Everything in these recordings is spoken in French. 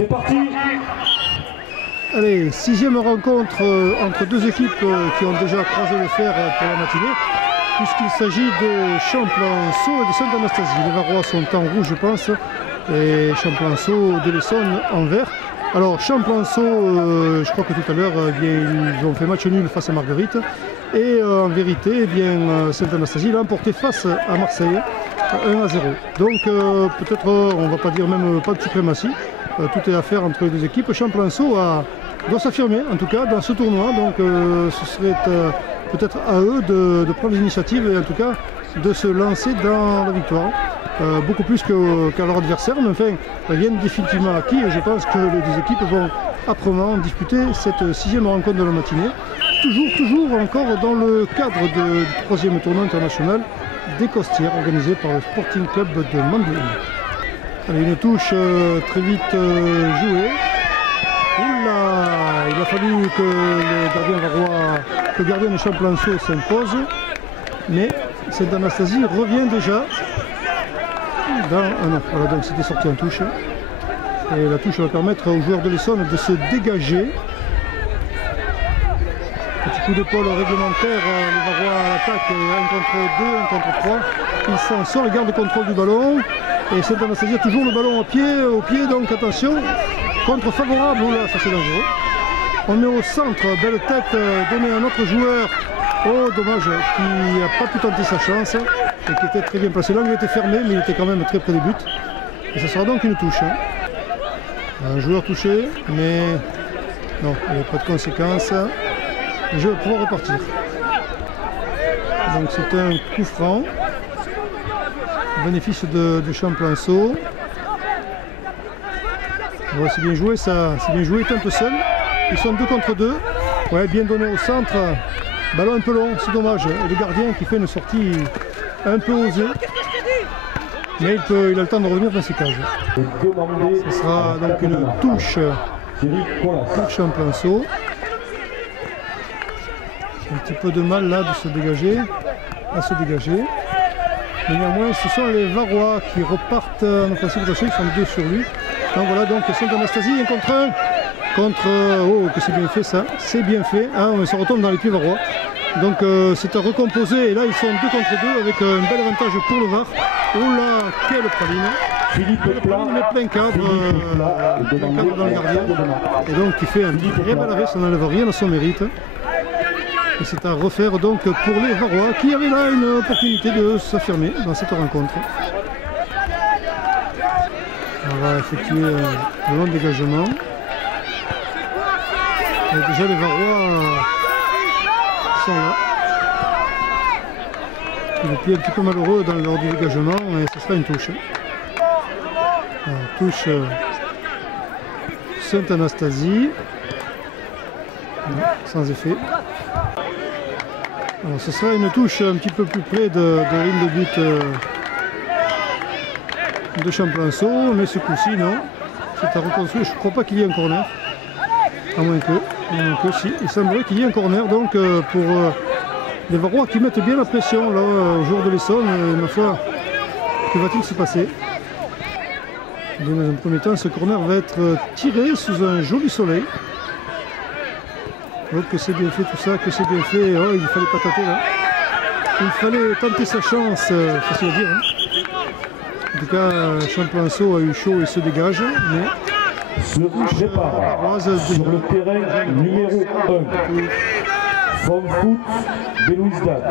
C'est parti. Allez, 6e rencontre entre deux équipes qui ont déjà croisé le fer pour la matinée, puisqu'il s'agit de Champlanceau et de Sainte-Anastasie. Les Varois sont en rouge, je pense, et Champlanceau de l'Essonne en vert. Alors Champlanceau, je crois que tout à l'heure, ils ont fait match nul face à Marguerite, et en vérité, Sainte-Anastasie l'a emporté face à Marseille, 1-0. Donc peut-être, on ne va pas dire même pas de suprématie, tout est à faire entre les deux équipes. Champlanceau doit s'affirmer, en tout cas, dans ce tournoi, donc ce serait peut-être à eux de prendre l'initiative et en tout cas de se lancer dans la victoire. Beaucoup plus qu'à leur adversaire, mais enfin, rien de définitivement acquis et je pense que les deux équipes vont âprement disputer cette 6e rencontre de la matinée. Toujours encore dans le cadre du 3e tournoi international des Costières organisé par le Sporting Club de Mandeville. Allez, une touche très vite jouée. Oula, il a fallu que le gardien de Champlanceau s'impose, mais Sainte-Anastasie revient déjà dans un an. Voilà, donc c'était sorti en touche. Et la touche va permettre aux joueurs de l'Essonne de se dégager. Petit coup d'épaule réglementaire, les Varois attaquent 1 contre 2, 1 contre 3. Il s'en sort, il garde le contrôle du ballon. Et Sainte-Anastasie a toujours le ballon au pied, donc attention, contre favorable, oula, ça c'est dangereux. On est au centre, belle tête donnée à un autre joueur. Oh, dommage, qui n'a pas pu tenter sa chance et qui était très bien placé. Là, il était fermé, mais il était quand même très près des buts. Et ça sera donc une touche. Un joueur touché, mais non, il n'y a pas de conséquences. Le jeu va pouvoir repartir. Donc c'est un coup franc. Bénéfice de Champlanceau. Ouais, c'est bien joué, ça. C'est bien joué, il est un peu seul. Ils sont 2 contre 2. Ouais, bien donné au centre. Ballon un peu long, c'est dommage. Et le gardien qui fait une sortie un peu osée. Mais il a le temps de revenir dans ses cages. Ce sera donc une touche pour Champlanceau. Un petit peu de mal là de se dégager, à se dégager. Mais néanmoins, ce sont les Varois qui repartent en offensive attachée, ils sont 2 sur lui. Donc voilà, donc Sainte-Anastasie, 1 contre 1. Oh, que c'est bien fait ça, c'est bien fait. Ah, on se retombe dans les pieds Varois. Donc c'est à recomposer. Et là, ils sont 2 contre 2 avec un bel avantage pour le Var. Oh là, quelle praline! Philippe Plat, met plein cadre dans le gardien. Et donc, il fait un très bel arrêt, ça n'enlève rien à son mérite. Et c'est à refaire donc pour les Varois qui avaient là une opportunité de s'affirmer dans cette rencontre. On va effectuer un long dégagement. Et déjà les Varois sont là. Il est un petit peu malheureux lors du dégagement et ce sera une touche. Alors, touche Sainte-Anastasie. Sans effet. Alors, ce sera une touche un petit peu plus près de la ligne de but de Champlanceau, mais ce coup-ci, non. C'est à reconstruire. Je ne crois pas qu'il y ait un corner. À moins que si. Il semblerait qu'il y ait un corner donc pour les Varois qui mettent bien la pression là, au joueur de l'Essonne. Ma foi, que va-t-il se passer? Dans un premier temps, ce corner va être tiré sous un joli soleil. Donc que c'est bien fait tout ça, que c'est bien fait. Oh, il ne fallait pas tenter là. Il fallait tenter sa chance, facile à dire. Hein. En tout cas, Champlanceau a eu chaud et se dégage. Mais se prépare sur le terrain numéro 1. From Foot Belouizdad.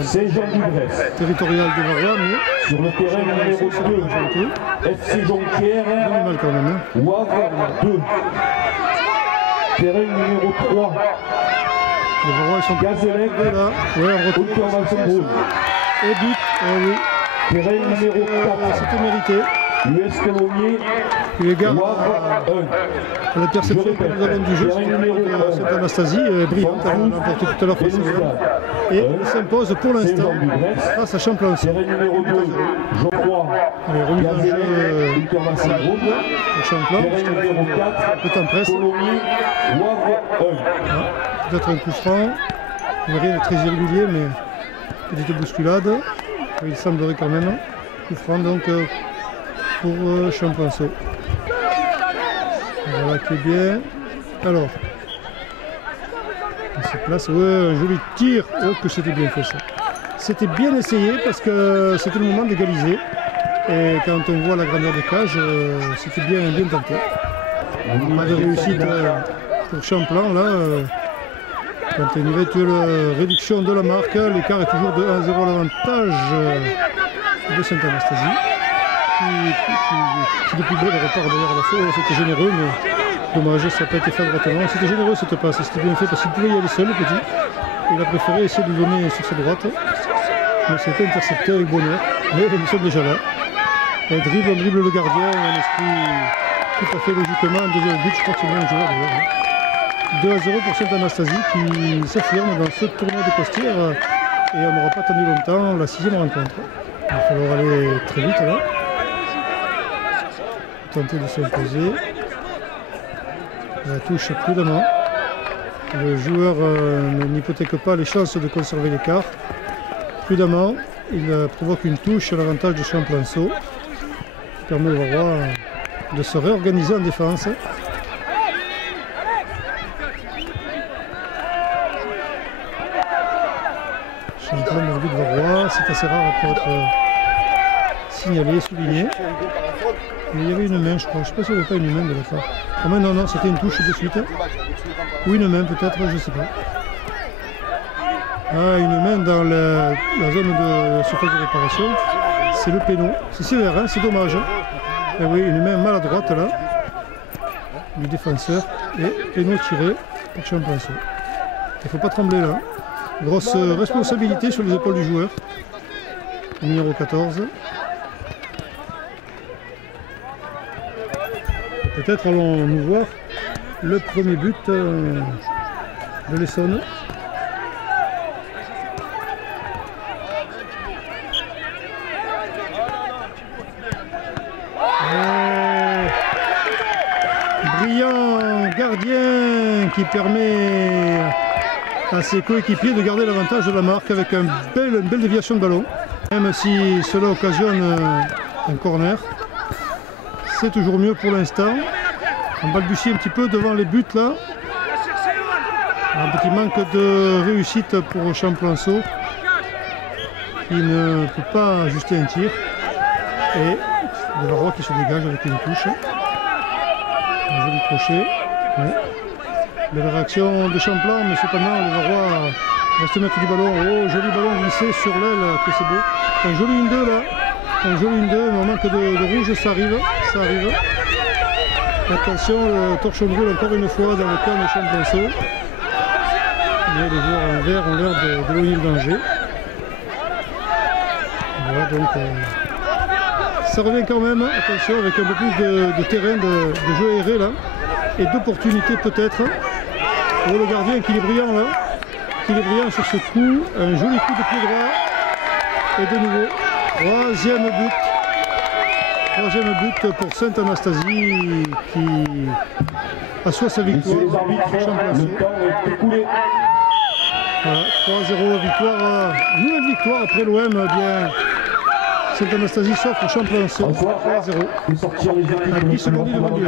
Saint-Jean-du-Grèce. Territorial de Varois, mais sur le terrain numéro 2. FC Jonquière. Wavre 2. Terrain numéro 3. Les Varois ils sont Gazélec là. Ouais, on retrouve et but. Oui. Terrain numéro 4. C'était mérité. US Colombier. Eu égard à la perception que nous avons du jeu, c'est Sainte-Anastasie, brillante, elle l'a emporté tout à l'heure face à elle. Et elle s'impose pour l'instant face à Champlanceau. Allez, remise en jeu pour Champlanceau. Le temps presse. Peut-être un coup franc. Rien de très irrégulier, mais petite bousculade. Il semblerait quand même. Coup franc donc pour Champlanceau. Voilà qui est bien. Alors, on se place, ouais, un joli tir. Oh, que c'était bien fait ça. C'était bien essayé parce que c'était le moment d'égaliser. Et quand on voit la grandeur des cages, c'était bien tenté. Pas de réussite pour Champlain là. Quand il y a une éventuelle réduction de la marque, l'écart est toujours de 1-0 à l'avantage de Sainte-Anastasie. Qui depuis belle repart derrière l'assaut. C'était généreux, mais dommage, ça n'a pas été fait droitement. C'était généreux cette passe, c'était bien fait parce qu'il pouvait y aller seul, le petit. Il a préféré essayer de donner sur sa droite. Mais c'était intercepté avec bonheur. Mais ils sont déjà là. On dribble le gardien, un esprit tout à fait logiquement. Deuxième but, je crois que c'est bien un joueur d'ailleurs. 2-0 pour Sainte-Anastasie qui s'affirme dans ce tournoi de Costières. Et on n'aura pas attendu longtemps la 6e rencontre. Il va falloir aller très vite là. Tenter de s'imposer. La touche prudemment. Le joueur n'hypothèque pas les chances de conserver l'écart. Prudemment, il provoque une touche à l'avantage de Champlain-Sault. Qui permet au Varrois de se réorganiser en défense. Champlain dans le but de Varrois, c'est assez rare pour être signalé, souligné. Mais il y avait une main, je crois. Je ne sais pas s'il n'y avait pas une main de la part. Oh, mais non, c'était une touche de suite. Ou une main peut-être, je ne sais pas. Ah, une main dans la zone de surface de réparation. C'est le péno. C'est sévère, hein, c'est dommage. Et oui, une main maladroite là. Du défenseur. Et péno tiré pour Champlain-Sault. Il ne faut pas trembler là. Grosse responsabilité sur les épaules du joueur. Numéro 14. Peut-être allons-nous voir le premier but de l'Essonne. Brillant gardien qui permet à ses coéquipiers de garder l'avantage de la marque avec une belle déviation de ballon. Même si cela occasionne un corner. C'est toujours mieux pour l'instant. On balbutie un petit peu devant les buts là. Un petit manque de réussite pour Champlain-Sault qui ne peut pas ajuster un tir. Et le Varrois qui se dégage avec une touche. Un joli crochet. Ouais. Belle réaction de Champlain, mais cependant le Varrois reste maître du ballon. Oh, joli ballon glissé sur l'aile, que c'est beau. Un joli 1-2 là. Un joli 1-2, mais on manque de rouge, ça arrive. Attention, le torchon brûle encore une fois dans le camp de Champlain-Sault. Mais les joueurs en vert ont l'air d'éloigner le danger. Voilà donc ça revient quand même, attention, avec un peu plus de terrain, de jeu aéré là. Et d'opportunités peut-être. Oh, le gardien qui est brillant là. Qui est brillant sur ce coup. Un joli coup de pied droit. Et de nouveau. Troisième but pour Sainte-Anastasie qui assoit sa victoire. Voilà, 3-0 victoire, nouvelle victoire après l'OM. Bien, Sainte-Anastasie s'offre Champlain-Sault 3-0. À 10 secondes du